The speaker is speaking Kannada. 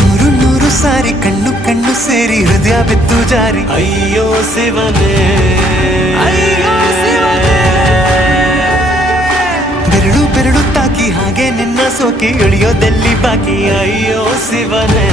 ನೂರು ನೂರು ಸಾರಿ ಕಣ್ಣು ಕಣ್ಣು ಸೇರಿ ಹೃದಯ ಬಿದ್ದು ಜಾರಿ ಅಯ್ಯೋ ಶಿವನೇ, ಅಯ್ಯೋ ಶಿವನೇ. ಬೆರಳು ಬೆರಳು ತಾಕಿ ಹಾಗೆ ನಿನ್ನ ಸೋಕಿ ಇಳಿಯೋದೆಲ್ಲಿ ಬಾಕಿ ಅಯ್ಯೋ ಶಿವನೇ.